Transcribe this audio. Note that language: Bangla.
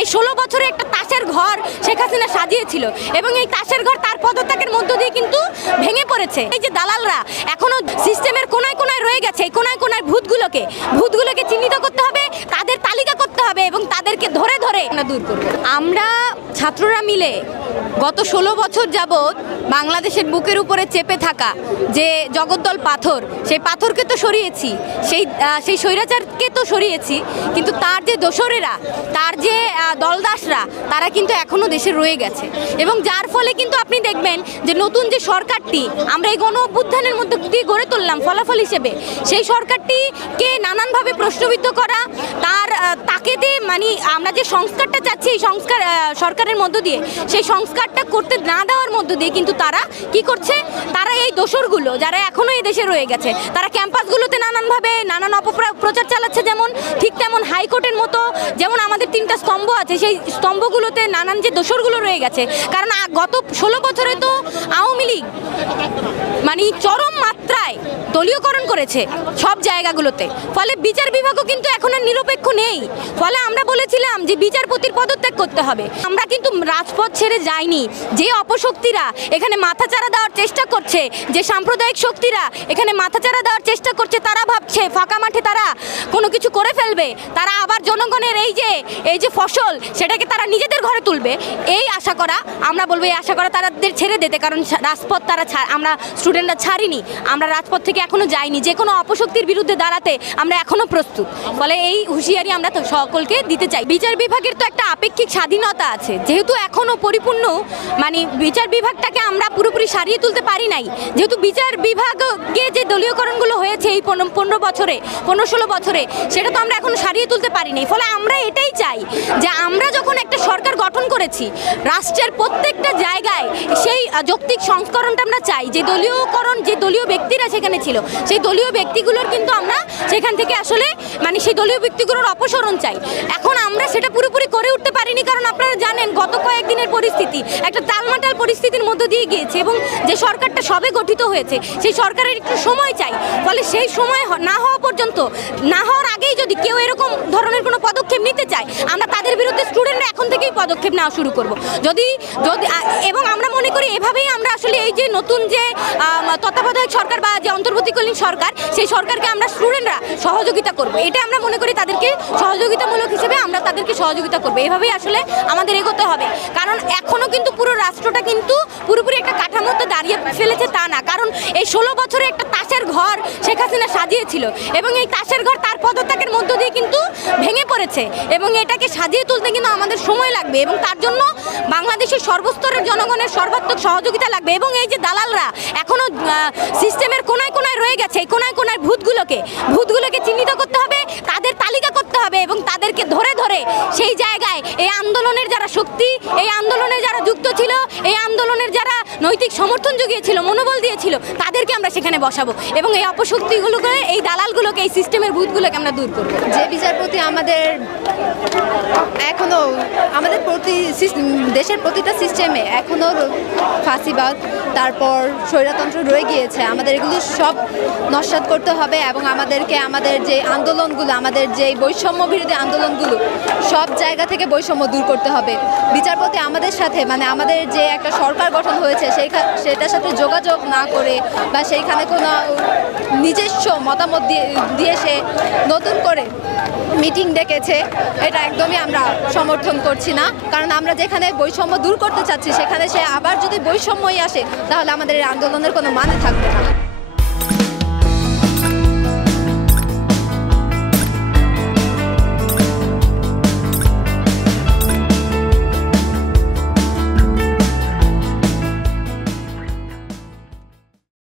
এই 16 বছরে একটা তাসের ঘর শেখ হাসিনা সাজিয়েছিল এবং এই তাসের ঘর তার পদত্যাগের মধ্য দিয়ে কিন্তু ভেঙে পড়েছে। এই যে দালালরা এখনো সিস্টেমের কোনায় কোনায় রয়ে গেছে, এই কোনায় কোনায় ভূতগুলোকে চিহ্নিত করতে হবে, তাদের তালিকা করতে হবে এবং তাদেরকে ধরে ধরে আমরা দূর করব। আমরা ছাত্ররা মিলে গত 16 বছর যাবৎ বাংলাদেশের বুকের উপরে চেপে থাকা যে জগদ্দল পাথর, সেই পাথরকে তো সরিয়েছি, সেই স্বৈরাচারকে তো সরিয়েছি, কিন্তু তার যে দোসরেরা, তার যে দলদাসরা, তারা কিন্তু এখনো দেশে রয়ে গেছে। এবং যার ফলে কিন্তু আপনি দেখবেন যে নতুন যে সরকারটি আমরা এই গণ অভ্যুত্থানের মধ্যে দিয়ে গড়ে তুললাম ফলাফল হিসেবে, সেই সরকারটিকে নানানভাবে প্রশ্নবিদ্ধ করা, তাকে মানে আমরা যে সংস্কারটা চাচ্ছি এই সরকারের মধ্য দিয়ে সেই সংস্কারটা করতে না দেওয়ার মধ্য দিয়ে কিন্তু তারা কি করছে, তারা এই দোসরগুলো যারা এখনো এই দেশে রয়ে গেছে, তারা ক্যাম্পাসগুলোতে নানান অপপ্রচার চালাচ্ছে। যেমন ঠিক তেমন হাইকোর্টের মতো যেমন আমাদের 3টা স্তম্ভ আছে, সেই স্তম্ভগুলোতে নানান যে দোসরগুলো রয়ে গেছে। কারণ গত 16 বছরে তো আওয়ামী লীগ মানে চরম মাত্রায় দলীয়করণ করেছে সব জায়গাগুলোতে, ফলে বিচার বিভাগও কিন্তু এখন আর নিরপেক্ষ নেই। ফলে আমরা বলেছিলাম যে বিচারপতির পদত্যাগ করতে হবে। আমরা কিন্তু রাজপথ ছেড়ে যাইনি। যে অপশক্তিরা এখানে মাথাচাড়া দেওয়ার চেষ্টা করছে, যে সাম্প্রদায়িক শক্তিরা এখানে মাথাচাড়া দেওয়ার চেষ্টা করছে, তারা ভাবছে ফাঁকা মাঠে তারা কোনো কিছু করে ফেলবে, তারা আবার জনগণের এই যে ফসল সেটাকে তারা নিজেদের ঘরে তুলবে, এই আশা করা, আমরা বলবো এই আশা করা তাদের ছেড়ে দিতে। কারণ রাজপথ আমরা স্টুডেন্টরা ছাড়িনি, আমরা রাজপথ থেকে এখনো যাইনি। যে কোনো অপশক্তির বিরুদ্ধে দাঁড়াতে আমরা এখনো প্রস্তুত। ফলে এই হুঁশিয়ারি আমরা তো সকলকে দিতে চাই। বিচার বিভাগের তো একটা আপেক্ষিক স্বাধীনতা আছে, যেহেতু এখনো পরিপূর্ণ মানে বিচার বিভাগটাকে আমরা পুরোপুরি সারিয়ে তুলতে পারি নাই, যেহেতু বিচার বিভাগে যে দলীয়করণগুলো হয়েছে এই 15-16 বছরে সেটা তো আমরা এখনো সারিয়ে তুলতে পারি নাই। ফলে আমরা এটাই চাই যে আমরা যখন একটা সরকার গঠন করেছি, রাষ্ট্রের প্রত্যেকটা জায়গায় সেই যৌক্তিক সংস্করণটা আমরা চাই। যে দলীয়করণ, যে দলীয় ব্যক্তিরা সেখানে ছিল, সেই দলীয় ব্যক্তিগুলোর কিন্তু আমরা সেখান থেকে আসলে মানে সেই দলীয় ব্যক্তিগুলোর অপসারণ চাই। এখন আমরা সেটা পুরোপুরি করে উঠতে পারিনি, কারণ আপনারা জানেন গত কয়েকদিনের পরিস্থিতি একটা টালমাটাল পরিস্থিতির মধ্য দিয়ে গিয়েছে এবং যে সরকারটা সবে গঠিত হয়েছে সেই সরকারের একটু সময় চাই। ফলে সেই সময় না হওয়ার আগেই যদি কেউ এরকম ধরনের কোনো পদক্ষেপ নিতে চায়, আমরা তাদের বিরুদ্ধে স্টুডেন্টরা এখন থেকেই পদক্ষেপ নেওয়া শুরু করব। যদি এবং আমরা মনে করি এভাবেই আমরা আসলে এই যে নতুন যে তত্ত্বাবধায়ক সরকার বা যে অন্তর্বর্তীকালীন সরকার, সেই সরকারকে আমরা স্টুডেন্টরা সহযোগিতা করব। এটা আমরা মনে করি তাদেরকে সহযোগিতামূলক হিসেবে আমরা তাদেরকে সহযোগিতা করবো। এভাবেই আসলে আমাদের এগোতে হবে। কারণ এখনো কিন্তু পুরো রাষ্ট্রটা কিন্তু পুরোপুরি একটা কাঠামোতে দাঁড়িয়ে ফেলেছে তা না। কারণ এই 16 বছরে একটা তাসের ঘর শেখ হাসিনা সাজিয়েছিল এবং এই তাসের ঘর তার পদত্যাগের মধ্য দিয়ে কিন্তু ভেঙে পড়েছে এবং এটাকে সাজিয়ে তুলতে কিন্তু আমাদের সময় লাগবে এবং তার জন্য বাংলাদেশের সর্বস্তরের জনগণের সর্বাত্মক সহযোগিতা লাগবে। এবং এই যে দালালরা এখনো সিস্টেমের কোনায় কোনায় রয়ে গেছে, এই কোনায় কোনায় ভূতগুলোকে চিহ্নিত করতে হবে, তাদের তালিকা করতে হবে এবং তাদেরকে ধরে ধরে সেই জায়গায় এই আন্দোলনের যারা শক্তি, এই আন্দোলনের যারা যুক্ত ছিল, এই আন্দোলনের যারা নৈতিক সমর্থন জুগিয়েছিল, মনোবল দিয়েছিল, তাদেরকে আমরা সেখানে বসাবো এবং এই অপশক্তিগুলোকে, এই দালালগুলোকে, এই সিস্টেমের ভূতগুলোকে আমরা দূর করবো। যে বিচারপতি এখনো আমাদের দেশের প্রতিটা সিস্টেমে এখনো ফাঁসিবাদ, তারপর স্বৈরতন্ত্র রয়ে গিয়েছে। আমাদের এগুলো সব নস্যাৎ করতে হবে এবং আমাদেরকে আমাদের যে আন্দোলনগুলো, আমাদের যে বৈষম্য বিরোধী আন্দোলনগুলো, সব জায়গা থেকে বৈষম্য দূর করতে হবে। বিচারপতি আমাদের সাথে মানে আমাদের যে একটা সরকার গঠন হয়েছে সেটার সাথে যোগাযোগ না করে বা সেইখানে কোনো নিজস্ব মতামত দিয়ে সে নতুন করে মিটিং ডেকেছে, এটা একদমই আমরা সমর্থন করছি না। কারণ আমরা যেখানে বৈষম্য দূর করতে চাচ্ছি সেখানে সে আবার যদি বৈষম্যই আসে, তাহলে আমাদের এই আন্দোলনের কোনো মানে থাকবে না।